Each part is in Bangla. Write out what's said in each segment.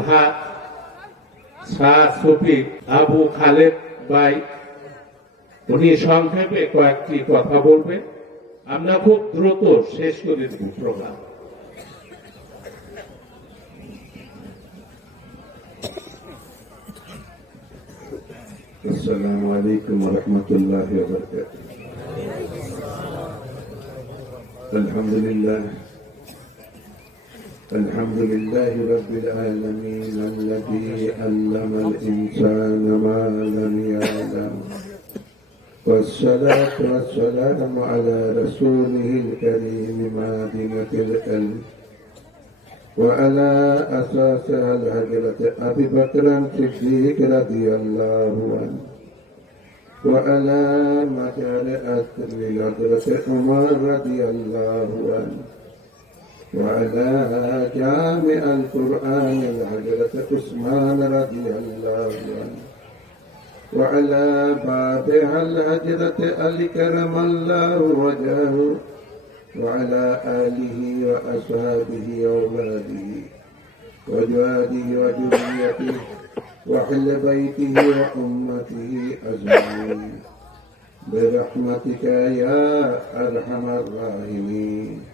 হা শাহ শফিক আবু খালেদ ভাই উনি সংক্ষেপে কয়েকটি কথা বলবেন আমরা খুব দ্রুত শেষ করে দেব প্রোগ্রাম السلام عليكم ورحمة الله وبركاته الحمد لله الحمد لله رب العالمين الذي علم الإنسان ما لم يعلم والصلاة والسلام على رسوله الكريم مادنة العلم وعلى أساسها الهجرة أبي بكر الصديق رضي الله عنه وعلى مجال أسر الهجرة عمر رضي الله عنه. وعلى جامع القرآن الهجرة عثمان رضي الله. عنه وعلى بابها الهجرة الكرم الله وجهه. وعلى آله وأصحابه وأولاده وجواده وذريته وحل بيته وأمته أجمعين. برحمتك يا أرحم الراحمين.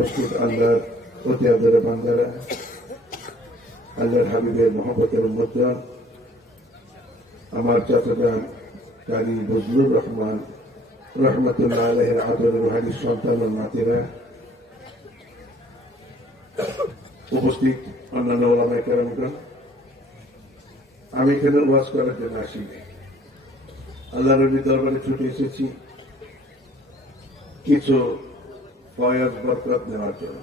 উপস্থিত আল্লাহর অতি আদরে বান্দারা, আল্লাহর হাবিবের মহব্বতের মধ্যে আমার চাচারা কারি বজলুর রহমান, রহমতুল্লাহ আলহের আদর রুহানির সন্তান ও উপস্থিত অন্যান্য ওলামাই কেরামগণ, আমি এখানে ওয়াজ করার জন্য আসিনি আল্লাহ নবী দরবারে ছুটে এসেছি। কিছু ফয়াজ বরকত নেওয়ার জন্য।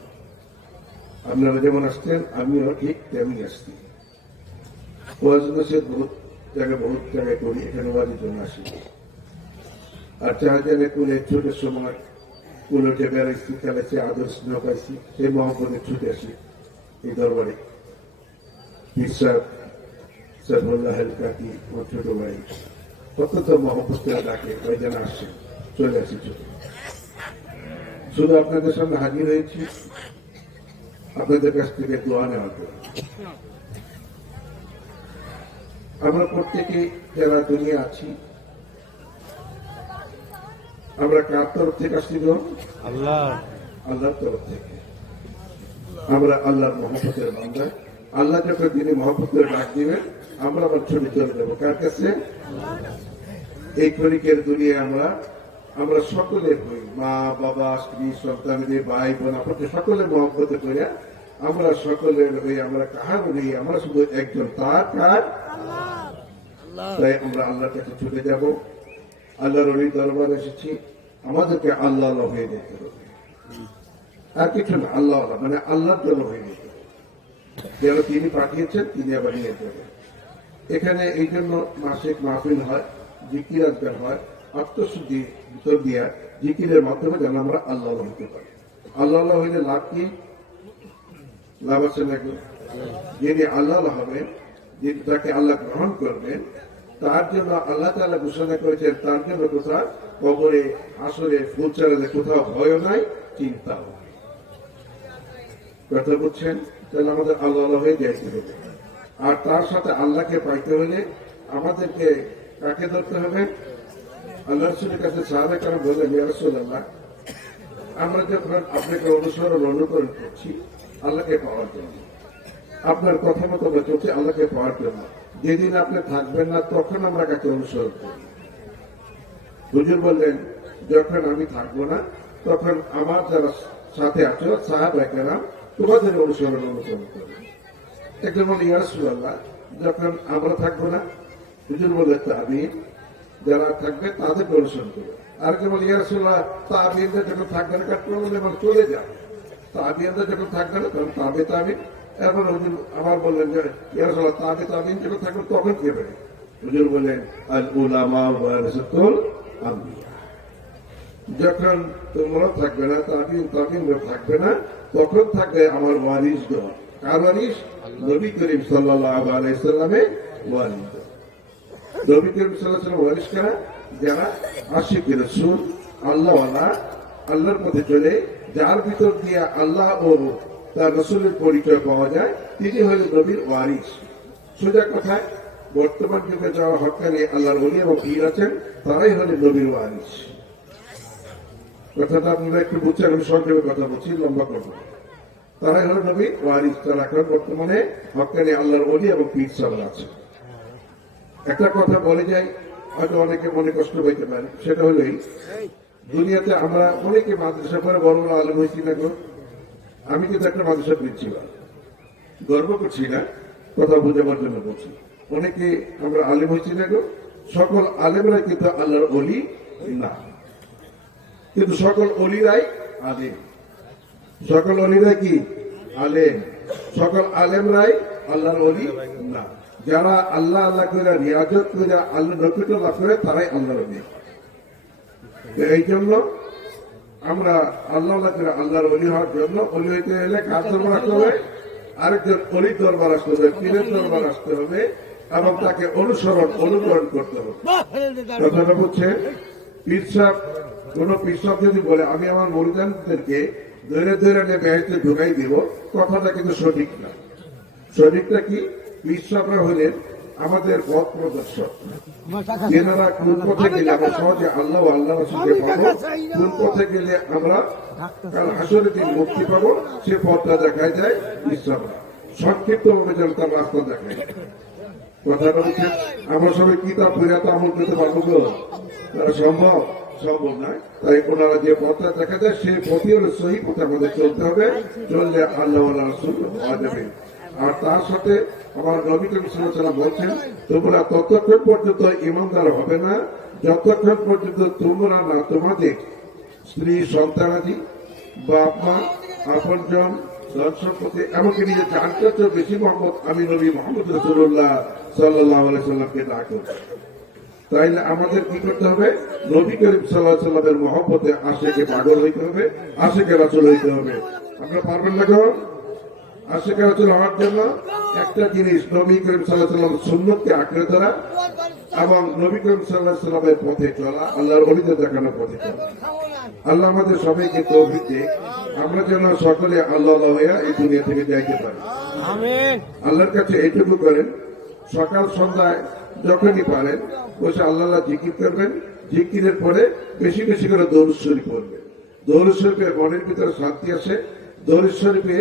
আপনারা যেমন আসছেন, আমিও ঠিক তেমনি আসছি। ওয়াজ নসিহত বহুত জায়গায় বহুত জায়গায় করি, এখানে ওয়াজের জন্য আসি। আর চাহাজানে কুলে ছোটের সময় কুলো যে বেড়াইছি, খেলেছি, আদর্শ স্নেহ পাইছি, সেই মহব্বতে ছুটে আসি এই দরবারে। বিশ্বাস সরবুল্লাহ কাকি ও ছোট ভাই। কত তো মহব্বতরা ডাকে ওই যেন আসছে চলে আসি চলে শুধু আপনাদের সামনে হাজির হয়েছি। আপনাদের কাছ থেকে দোয়া নেওয়ার জন্য। আমরা প্রত্যেকে যারা দুনিয়া আছি আমরা কার তরফ থেকে আসছি? আল্লাহ। আল্লাহর তরফ থেকে। আমরা আল্লাহর মহব্বতের বান্দা। আল্লাহ যখন তিনি মহব্বতের ডাক দিবেন আমরা আবার ছুটে চলে যাব কার কাছে? এই ক্ষণিকের দুনিয়ায় আমরা আমরা সকলের হই মা বাবা স্ত্রী সন্তানদের ভাই বোন আপনাদের সকলের মহব্বতে করে আমরা সকলের হই আমরা কাহার নেই আমরা শুধু একজন তার কার? তাই আমরা আল্লাহর কাছে ছুটে যাব আল্লাহর ওই দরবার এসেছি আমাদেরকে আল্লাহ আল্লাহ হয়ে যেতে হবে। আর কিছু না আল্লাহ আল্লাহ মানে আল্লাহর জন্য হয়ে যেতে হবে। যেন তিনি পাঠিয়েছেন তিনি আবার নিয়ে যাবেন। এখানে এই জন্য মাসিক মাহফিল হয় জিকির আজকাল হয়। আত্মশুদ্ধি ভিতর দিয়া জিকিরের মাধ্যমে যেন আমরা আল্লাহ হতে পারি। আল্লাহ আল্লাহ হইলে লাভ কি? লাভ আছে নাকি যিনি আল্লাহ হবেন, যিনি তাকে আল্লাহ গ্রহণ করবেন, তার জন্য আল্লাহ তাআলা ঘোষণা করেছেন, তার জন্য কোথায় কবরে, আসরে ফুল চালালে কোথাও ভয় নাই, চিন্তাও নাই। কথা বুঝছেন তাহলে আমাদের আল্লাহ আল্লাহ হয়ে যাইতে হবে। আর তার সাথে আল্লাহকে পাইতে হলে আমাদেরকে কাকে ধরতে হবে? আল্লাহ রসুলের কাছে সাহাবে কারণ বললেন ইয়ারসুল্লাহ আমরা যখন আপনাকে অনুসরণ অনুকরণ করছি, আল্লাহকে পাওয়ার জন্য। আপনার কথা মতো আমরা চলছি, আল্লাহকে পাওয়ার জন্য। যেদিন আপনি থাকবেন না, তখন আমরা কাকে অনুসরণ করি হুজুর বললেন, যখন আমি থাকব না, তখন আমার যারা সাথে আছো সাহাবাহিকেরা তোমাদের অনুসরণ অনুসরণ করবে। একজন ইয়ারসুল্লাহ যখন আমরা থাকব না? হুজুর বললেন আমি যারা থাকবে তাদের অনুসরণ করবে আরেকজন বলে ইয়ারসুল্লাহ তাবিনদের যখন থাকবে না বলে এবার চলে যাও তাবিনদের যখন থাকবে না তখন তাবে তাবিন। এরপর হুজুর আবার বললেন যে ইয়ারসুল্লাহ তাবে তাবিন যখন থাকবে তখন কেবে হুজুর বললেন আল উলামা ওয়ারাসাতুল আম্বিয়া। যখন তোমরা থাকবে না তাবিন তাবিন থাকবে না তখন থাকবে আমার ওয়ারিস দল। কার ওয়ারিস নবী করিম সাল্লাল্লাহু আলাইহি সাল্লামে ওয়ারিস দল। নবী করিম সাল্লাল্লাহু আলাইহি সাল্লাম ওয়ারিস কারা যারা আশিক রাসূল, আল্লাহওয়ালা, আল্লাহর পথে চলে, যার ভিতর দিয়ে আল্লাহ ও তার রসুলের পরিচয় পাওয়া যায়, তিনি হলেন নবীর ওয়ারিস। সোজা কথায়, বর্তমান যুগে যারা হকানি আল্লাহর অলি এবং পীর আছেন, তারাই হলেন নবীর ওয়ারিস। কথাটা আপনারা একটু বুঝছেন, আমি সংক্ষেপে কথা বলছি, লম্বা করব। তারাই হল নবী ওয়ারিস তারা এখন বর্তমানে হকানি আল্লাহর অলি এবং পীর সাহেব আছে একটা কথা বলে যাই, হয়তো অনেকে মনে কষ্ট পাইতে পারে। সেটা হলো দুনিয়াতে আমরা অনেকে মাদ্রাসা পরে বড় বড় আলম হয়েছি না গো। আমি কিন্তু একটা মাদ্রাসা প্রিন্সিপাল গর্ব করছি না, কথা বোঝাবার জন্য বলছি। অনেকে আমরা আলেম হয়েছি না গো, সকল আলেমরা কিন্তু আল্লাহর অলি না। কিন্তু সকল অলিরাই আলেম। সকল অলিরা কি? আলেম। সকল আলেমরাই আল্লাহর অলি না। যারা আল্লাহ আল্লাহ করে রিয়াজত করে আল্লাহ নৈকট্য লাভ করে তারাই আল্লাহর অলি। এই জন্য আমরা আল্লাহ আল্লাহ করে আল্লাহর অলি হওয়ার জন্য অলি হইতে হলে দরবার আসতে হবে? আরেকজন অলির দরবার আসতে হবে, পীরের দরবার আসতে হবে, এবং তাকে অনুসরণ, অনুকরণ করতে হবে। কথাটা বুঝছে পীর সাহেব, কোন পীর সাহেব যদি বলে, আমি আমার মরিদানদেরকে ধরে ধরে নিয়ে বেহেস্তে ঢুকাই দিব, কথাটা কিন্তু সঠিক না। সঠিকটা কি? পীর সাহেবরা হলেন আমাদের পথ প্রদর্শক। যেনারা কোন পথে গেলে আমরা সহজে আল্লাহ আল্লাহ রসুলকে পাবো। কোন পথে গেলে আমরা কাল হাসরের দিন মুক্তি পাবো। সে পথটা দেখায় যায় ইসলামরা সংক্ষিপ্ত ভাবে যেন তার রাস্তা দেখায়। কথাটা হচ্ছে আমরা সবাই কিতাব ফিরে তো আমল করতে পারব তো তারা সম্ভব? সম্ভব নয় তাই ওনারা যে পথটা দেখা যায় সেই পথই হলো সহি পথে আমাদের চলতে হবে। চললে আল্লাহ রসুল যাবে। আর তার সাথে আমার নবী করিম সাল্লাম বলছেন, তোমরা ততক্ষণ পর্যন্ত ইমানদার হবে না, যতক্ষণ পর্যন্ত তোমরা না তোমাদের স্ত্রী সন্তানাদি বাপ মা, আপনজন সম্পত্তি, এমনকি নিজের জানটার চেয়ে বেশি মোহাম্মদ আমি নবী মোহাম্মদ রসুল্লাহ সাল্লাহ সাল্লামকে ডাকুন তাইলে আমাদের কি করতে হবে? নবী করিম সাল্লাহ সাল্লামের মহব্বতে আশেকে পাগল হইতে হবে, আশেকে রাসুল হইতে হবে। আপনারা পারবেন না কেমন আশেকে রাসুল আমার জন্য একটা জিনিস নবী করিম সাল্লাহ সাল্লাম সুন্নতকে আঁকড়ে ধরা এবং নবী করিম সাল্লাহ সাল্লামের পথে চলা আল্লাহর অলিদের দেখানোর পথে চলা। আল্লাহ আমাদের সবাইকে তৌফিক দিক। আমরা যেন সকলে আল্লাহ হইয়া এই দুনিয়া থেকে যাইতে পারি। আল্লাহর কাছে এইটুকু করেন সকাল সন্ধ্যায় যখনই পারেন বসে আল্লাহ আল্লাহ জিকির করবেন। জিকিরের পরে বেশি বেশি করে দৌড় শরীফ পড়বেন। দৌড় শরীফে মনের ভিতরে শান্তি আসে। দৌড় শরীফে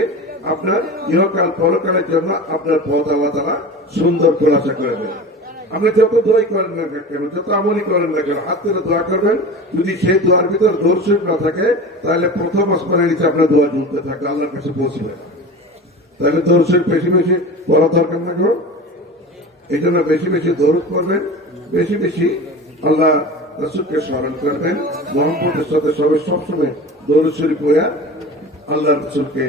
আপনার ইহকাল পরকালের জন্য আপনার পথ আল্লাহ তারা সুন্দর খোলাসা করে দেবেন আপনি যত দোয়াই করেন না কেন, যত আমলই করেন না কেন, হাত করে দোয়া করবেন, যদি সেই দোয়ার ভিতর দৌড় না থাকে, তাহলে প্রথম আসমানের নিচে আপনার দোয়া ঝুলতে থাকে, আল্লাহর কাছে পৌঁছবে। তাহলে দৌড় বেশি বেশি পড়া দরকার না কেন এই জন্য বেশি বেশি দৌড় করবেন বেশি বেশি আল্লাহ রসুলকে স্মরণ করবেন মোহাম্মদের সাথে সবাই সবসময় দৌড় শরীফ আল্লাহ রসুলকে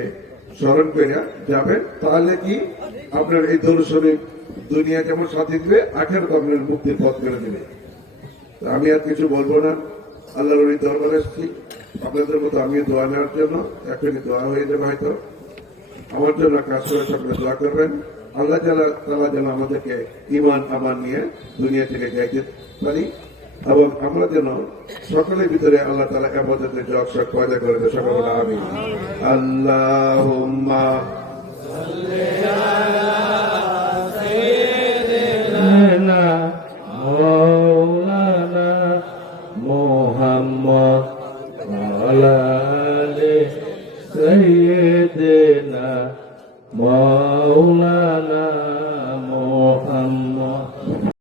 স্মরণ করে যাবেন, তাহলে কি আপনার এই দৌড় দুনিয়া যেমন সাথে দিবে? আখের আপনার মুক্তির পথ করে দেবে আমি আর কিছু বলব না। আল্লাহর দরবার এসেছি। আপনাদের মতো আমিও দোয়া নেওয়ার জন্য, এখনই দোয়া হয়ে যাবে হয়তো। আমার জন্য কাজ করে সকলে দোয়া করবেন। আল্লাহ তালা যেন আমাদেরকে ইমান আমান নিয়ে দুনিয়া থেকে যাইতে পারি। এবং আমরা যেন সকলের ভিতরে আল্লাহ তালা আবাদতের জগ সব পয়দা করে দেয় সকল আমি আল্লাহ